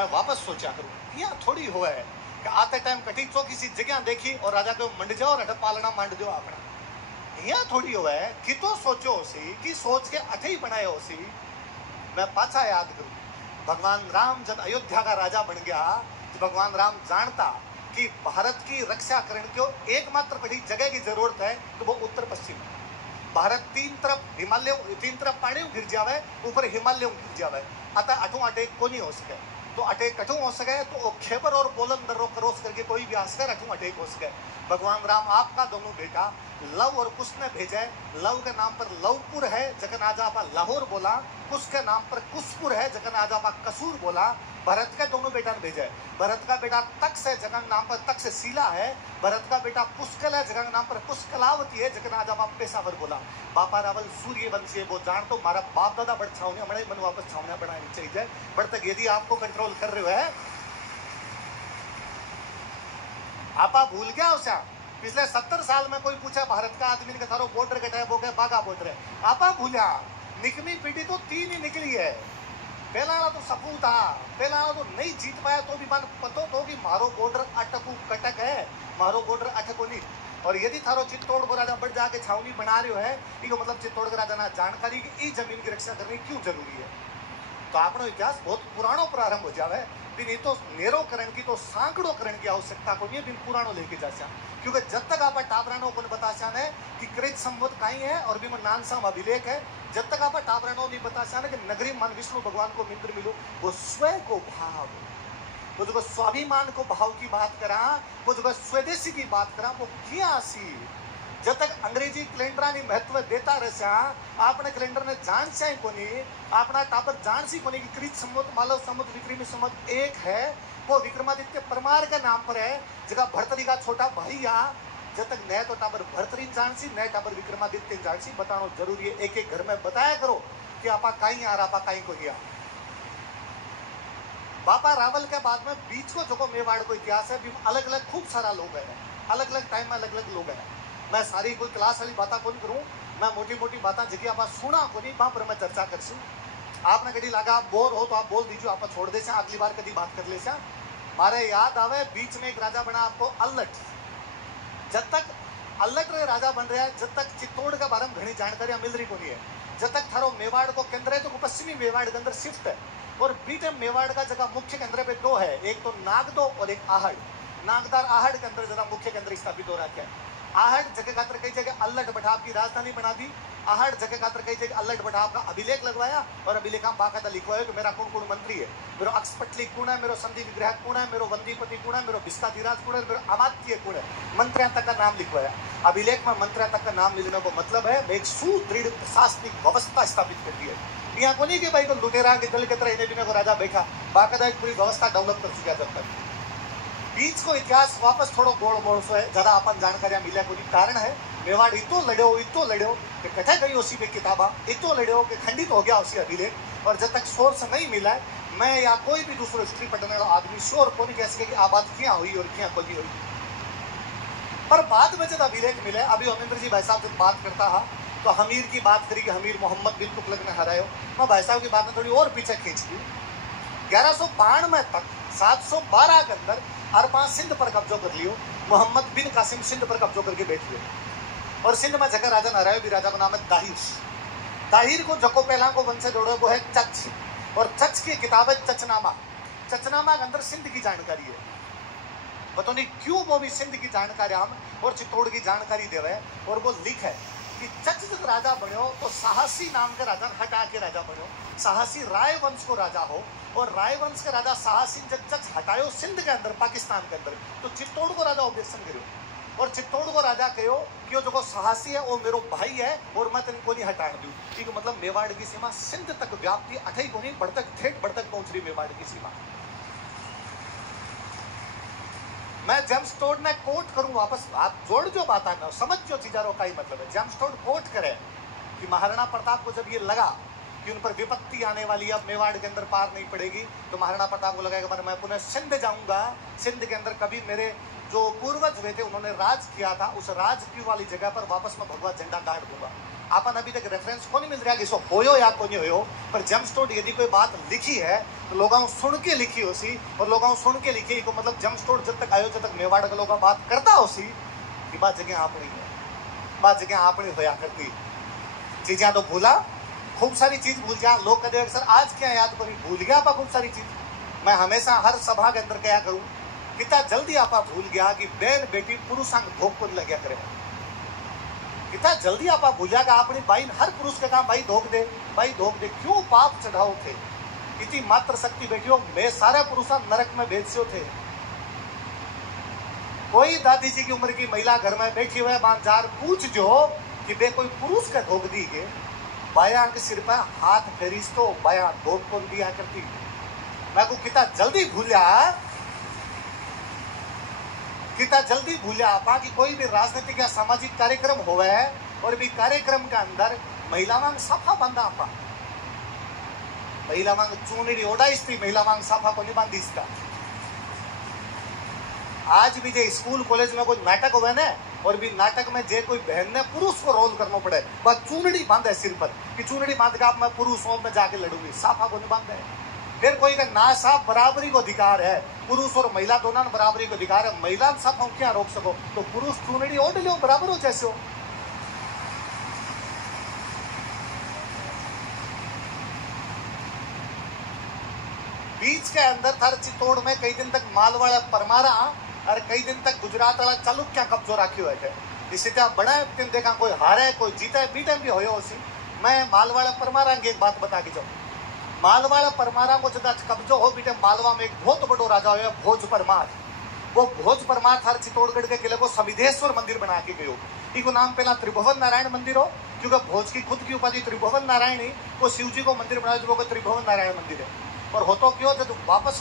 मैं वापस सोचा करूं यहाँ थोड़ी हुआ है कि आते टाइम कटी चौकी सी जगह देखी और राजा को मंड जाओ और अठ पालना मांड दो अपना। यहाँ थोड़ी हुआ है कि तो सोचो सी कि सोच के अठे ही बनाए हो सी। मैं पाछा याद करूं भगवान राम जब अयोध्या का राजा बन गया तो भगवान राम जानता कि भारत की रक्षा करने को एकमात्र कड़ी जगह की जरूरत है तो वो उत्तर पश्चिम है। भारत तीन तरफ हिमालय, तीन तरफ पानी गिर जावे, ऊपर हिमालय गिर जावे, अतः अठू अटैक को नहीं हो सके। तो अटैक कठू हो सके तो खेबर और पोलन दर्रो क्रॉस करके कोई भी आसकर अठू अटैक हो सके। भगवान राम आपका दोनों बेटा लव और कुश ने भेजा। लव के नाम पर लवपुर है जगन आज आप लाहौर बोला, कुश के नाम पर कुशपुर है जगन आज आप कसूर बोला। भरत के दोनों बेटा ने भेजा है। भरत का बेटा तक्ष है जगन नाम पर तक्षशिला है। भरत का बेटा पुष्कल है जगन नाम पर पुष्कलावती है जगन आज आप पेशावर बोला। बापा रावल सूर्यवंशी है वो जान तो मारा बाप दादा बड़ छावने मणे मन वापस छावने बनानी चाहिए। बट तक यदि आपको कंट्रोल कर रहे हो है आपा भूल गया उसे। पिछले 70 साल में कोई पूछा भारत का आदमी ने थारो बॉर्डर कटा वो क्या बागा बॉर्डर है आपा भूलिया। निकमी पीढ़ी तो 3 ही निकली है। पहला तो सपू था, पहला तो नहीं जीत पाया तो भी मन पतो तो कि मारो बॉर्डर अटकू कटक है, मारो बॉर्डर अटको नहीं। और यदि थारो चित्तौड़ को राजा बढ़ जाके छावनी बना रहे हो है इसको मतलब चित्तौड़ के राजा ना जानकारी कि इस जमीन की रक्षा करनी क्यों जरूरी है। तो अपनो इतिहास बहुत पुरानो प्रारंभ हो जावे। बिन तो नेरो करण की तो सांकड़ो करण की आवश्यकता को नहीं बिन पुरानो लेके जासा। क्योंकि जब तक आप टाबरानो को बतासा ने कि कृत संवत काई है और भी मन नानसाम अभिलेख है, जब तक आप टाबरानो नहीं बतासा ने कि नगरी मन विष्णु भगवान को मित्र मिलो, वो स्वयं को भाव, वो जो स्वाभिमान को भाव की बात करा, वो जो स्वदेशी की बात करा, वो क्या सी। जब तक अंग्रेजी कैलेंडर ने महत्व देता रहा आपने कैलेंडर ने जान से कोनी, अपना टापर जान सी कोनी कि कृत संवत मालव संवत विक्रमी संवत एक है। वो विक्रमादित्य परमार के नाम पर है जगह भरतरी का छोटा भाई आ। जब तक नए तो टाबर भरतरी जान सी नए टाबर विक्रमादित्य जान सी बताना जरूरी है। एक एक घर में बताया करो कि आपा कहीं आ रहा आपा कहीं को गया। बापा रावल के बाद में बीच को जो मेवाड़ को इतिहास है अलग अलग खूब सारा लोग है, अलग अलग टाइम में अलग अलग लोग है। मैं सारी कोई क्लास वाली बात कौन करूँ, मैं मोटी मोटी बात जी आप सुना को नहीं वहां पर मैं चर्चा कर सी। आपने कभी लगा आप बोर हो तो आप बोल दीजिए, आप छोड़ दे अगली बार कभी बात कर ले। मारे याद आवे बीच में एक राजा बना आपको अल्लट। जब तक अल्लट रे राजा बन रहा है जब तक चित्तौड़ के बारे में घनी जानकारी मिल रही को नहीं है। जब तक थारो मेवाड़ को केंद्र है तो पश्चिमी मेवाड़ के अंदर शिफ्ट है। और बीच मेवाड़ का जगह मुख्य केंद्र पे 2 है, एक तो नागदो और एक आहड़। नागदार आहड़ के अंदर जरा मुख्य केंद्र स्थापित हो रहा है। आहड़ जगह खातर कई जगह अल्लट बठाव की राजधानी बना दी। आहड़ जगह खातर कई जगह अल्लट बठाव का अभिलेख लगवाया और अभिलेख में बाकायदा लिखवाया कि मेरा कौन कौन मंत्री है, मेरो अक्षपटली कौन है, मेरो संधि विग्रह कौन है, मेरो वंदीपति कौन है, मेरो भिस्ताधिराज कौन है, मेरो अमात्य कौन है। मंत्रियों तक का नाम लिखवाया। अभिलेख में मंत्रियों तक का नाम लिखने को मतलब है एक सुदृढ़ प्रशासनिक व्यवस्था स्थापित कर दी है। यहाँ को नहीं कि भाई को लुटेरा के दल के तरह इन्हें को राजा बैठा, बाकायदा एक पूरी व्यवस्था डेवलप कर चुका जब तक। बीच को इतिहास वापस थोड़ो गोड़ मोड़ सो है ज्यादा अपन जानकारियां मिले को कारण है। मेवाड़ इतो लड़ो कि कथे गई उसी में किताबा, इतो लड़ो कि खंडित हो गया उसी अभिलेख। और जब तक सोर्स नहीं मिला है मैं या कोई भी दूसरा हिस्ट्री पढ़ने वाला आदमी श्योर को नहीं कह सके कि आ बात क्या हुई और क्या कोई हुई। पर बाद में जब अभिलेख मिले, अभी अमिंद्र जी भाई साहब जब बात करता है तो हमीर की बात करी कि हमीर मोहम्मद बिन तुगलक ने हरायो। मैं भाई साहब की बात में थोड़ी और पीछे खींच दी। 1192 तक 712 के अंदर अरबा सिंध पर कब्जो कर लियो। मोहम्मद बिन कासिम सिंध पर कब्जो करके बैठ गए और सिंध में जगह राजा नारायण भी राजा का नाम है दाहिर। दाहिर को जको पहला को वंश जोड़ो वो है चच, और चच की किताब है चचनामा। चचनामा के अंदर सिंध की जानकारी है। पता नहीं क्यों वो भी सिंध की जानकारी हम और चित्तौड़ की जानकारी देवे। और वो लिख है कि चच जब राजा बनो तो साहसी नाम के राजा हटा के राजा बनो। साहसी राय वंश को राजा हो और राय वंश के राजा साहसी जब चच हटायो सिंध के अंदर पाकिस्तान के अंदर तो चित्तौड़ को राजा ऑब्जेक्शन करो और चित्तौड़ को राजा कहो कि वो जो साहसी है वो मेरो भाई है और मैं तेन को नहीं हटाने दूँ। ठीक है, मतलब मेवाड़ की सीमा सिंध तक व्याप्ति अठई को नहीं बढ़तक ठेठ बढ़तक पहुंच रही मेवाड़ की सीमा। मैं जेम्स टोड ने कोट करूं वापस, आप जोड़ जो बात आना समझ जो चीजारों का ही मतलब है। जेम्स टोड कोट करे कि महाराणा प्रताप को जब ये लगा कि उन पर विपत्ति आने वाली है, अब मेवाड़ के अंदर पार नहीं पड़ेगी, तो महाराणा प्रताप को लगा कि मैं पुनः सिंध जाऊंगा। सिंध के अंदर कभी मेरे जो पूर्वज हुए थे उन्होंने राज किया था, उस राज की वाली जगह पर वापस मैं भगवा झंडा गाड़ दूंगा। आपन अभी तक रेफरेंस को नहीं मिल रहा कि सो होयो या को नहीं होयो, पर जेमस्टोन यदि कोई बात लिखी है तो लोगों सुन के लिखी होसी, और लोगों सुन के लिखी को मतलब जेमस्टोन जब तक आयो जब तक मेवाड़ के लोग बात करता होसी कि बात जगह आपनी है, बात जगह आपनी होया करती। चीजें तो भूला, खूब सारी चीज भूल जा। लोग कहते सर आज क्या याद करी, भूल गया आपा खूब सारी चीज। मैं हमेशा हर सभा के अंदर क्या करूं, कितना जल्दी आपा भूल गया कि बहन बेटी पुरुषांग धोख को लग्या करे, कितना जल्दी आपा भूल गया अपनी बाई हर पुरुष के काम भाई धोख दे, भाई धोख दे। क्यों पाप चढ़ाओ थे, इतनी मात्र शक्ति बेटियों मैं सारे पुरुषा नरक में भेजो थे। कोई दादी जी की उम्र की महिला घर में बैठी हुए बाजार पूछ जो कि बे कोई पुरुष का धोख दी के, बाया के सिर पर हाथ फेरीस तो बाया धोख कौन दिया करती। मैं को कितना जल्दी भूलिया, कितना जल्दी भूलिया बाकी कोई भी राजनीतिक या सामाजिक कार्यक्रम होवे और भी कार्यक्रम के अंदर महिला मांग साफा बांधा आपा, महिला मांग चूनड़ी ओढ़ाईस थी, महिला मांग साफा को नहीं बांधी इसका। आज भी जो स्कूल कॉलेज में कोई नाटक हुए ना, और भी नाटक में जे कोई बहन ने पुरुष को रोल करना पड़े, बस चूनड़ी बांधे सिर पर कि चूनड़ी बांध के आप मैं पुरुष हूं मैं जाके लड़ूंगी, साफा को नहीं बांधे। फिर कोई का ना साफ बराबरी को अधिकार है, पुरुष और महिला दोनों ने बराबरी को अधिकार है, महिला साफा क्या रोक सको, तो पुरुष चूनड़ी ओढ़ लो बराबर हो जैसे हो। बीच के अंदर थर चित्तौड़ में कई दिन तक मालवाड़ा परमारा और कई दिन तक गुजरात वाला चालुक्य कब्जो रखी हुए थे। इसी तरह बड़ा दिन देखा कोई हारे कोई जीता बीटे भी होयो उसी। मैं मालवाड़ा परमारा की एक बात बता के जाऊँ, मालवाड़ा परमारा को जब कब्जो हो बीटे मालवा में एक बहुत बड़ो राजा हो भोज परमार। वो भोज परमार थार चित्तौड़गढ़ के किले को समिधेश्वर मंदिर बना के गयो। इको नाम पहला त्रिभुवन नारायण मंदिर हो, क्योंकि भोज की खुद की उपाधि त्रिभुवन नारायण ही, वो शिव जी को मंदिर बनाया जो त्रिभुवन नारायण मंदिर है। और हो तो क्यों जब वापस